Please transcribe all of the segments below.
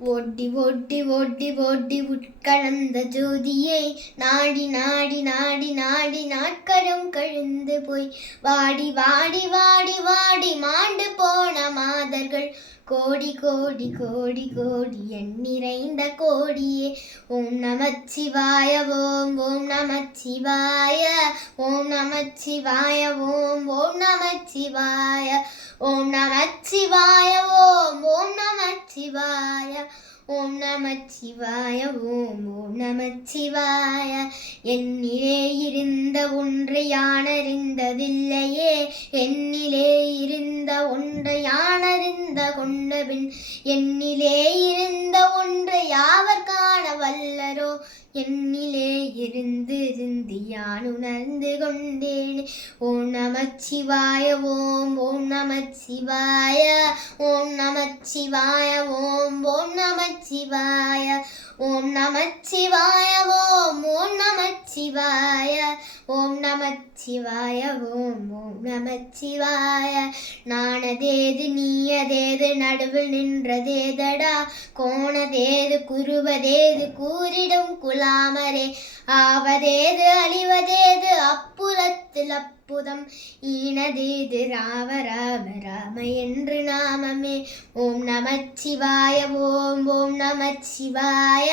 ஓட்டி ஓட்டி ஓட்டி ஓட்டி உட்கலந்த ஜோதியை நாடி நாடி நாடி நாடி நாட்களும் கழிந்து போய் வாடி வாடி வாடி வாடி மாண்டு போன மாதர்கள் கோடி கோடி கோடி கோடி எண்ணிறைந்த கோடியே. ஓம் நமச்சிவாய ஓம் ஓம் நமச்சிவாய ஓம் நமச்சிவாய ஓம் ஓம் நமச்சிவாய ஓம் நமச்சிவாய ஓம் ஓம் நமச்சிவாய ஓம் நமச்சிவாய ஓம் ஓம் நமச்சிவாய. என்னிலே இருந்த ஒன்றை யானறிந்ததில்லையே, என்னிலே இருந்த ஒன்றை யானறிந்த கொண்டபின் என்னிலே இருந்த ஒன்றை யாவர் காண வல்லரோ. என்னிலே இருந்து யான் உணர்ந்து கொண்டேன். ஓம் நமச்சிவாய ஓம் ஓம் நமச்சிவாய ஓம் நமச்சிவாய ஓம் ஓம் நமச்சிவாய ஓம் நமச்சிவாய ஓம் ஓம் நமச்சிவாய ஓம் நமச்சிவாய ஓம் ஓம் நமச்சிவாய. நானதேது நீயதேது நடுவில் நின்றதேதடா, கோணதேது குருவதேது கூறிடும் குலாமரே. ஆவதேது அழிவதேது அப்புறத்தில் அற்புதம், ஈனதேது ராம ராம ராம என்று நாமமே. ஓம் நமச்சிவாய ஓம் ஓம் நமச்சிவாய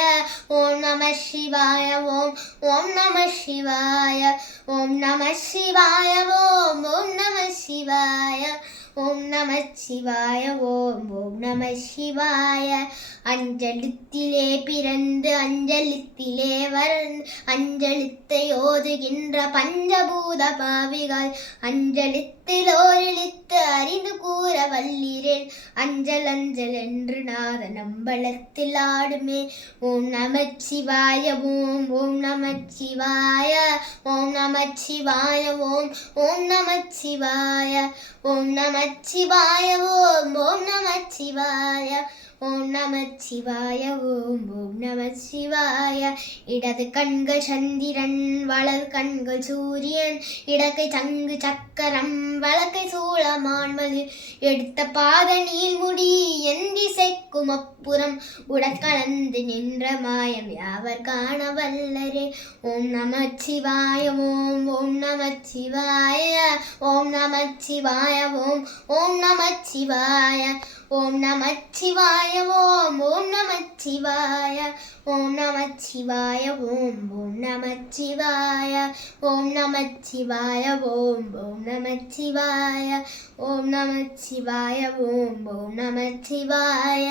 ஓம் நம சிவாய ஓம் ஓம் நம சிவாய ஓம் நம சிவாய ஓம் ஓம் நம சிவாய ஓம் நமச்சிவாய ஓம் ஓம் நம சிவாய. அஞ்சலித்திலே பிறந்து அஞ்சலித்திலே வளர்ந்து அஞ்சலித்தை ஓதுகின்ற பஞ்சபூத பாவிகள் அஞ்சலித்தில் ஓரிழித்து அறிந்து கூற வல்லிரேன். அஞ்சல் அஞ்சல் என்று நாத நம்பலத்தில் ஆடுமே. ஓம் நமச்சிவாய ஓம் ஓம் நமச்சிவாய ஓம் நமச்சிவாய ஓம் ஓம் நமச்சிவாய ஓம் நமச்சிவாய ஓம் ஓம் நமச்சிவாய ஓம் நமச்சிவாய ஓம் ஓம் நமச்சிவாய. இடது கண்கள் சந்திரன் வலது கண்கள் சூரியன், இடக்கை சங்கு சக்கரம் வலக்கை சூளமான்மது, எடுத்த பாத நீள்முடி என் திசைக்கும் அப்புறம் உடற்கலந்து நின்ற மாயம் யாவர் காண வல்லரே. ஓம் நமச்சிவாய ஓம் ஓம் நமச்சிவாய ஓம் நமச்சிவாய ஓம் ஓம் நமச்சிவாய ஓம் நமச்சிவாய ஓம் ஓம் நமச்சிவாய ஓம் நமச்சிவாய ஓம் ஓம் நமச்சிவாய ஓம் நமச்சிவாய ஓம் ஓம் நமச்சிவாய ஓம் நமச்சிவாய ஓம் ஓம் நமச்சிவாய.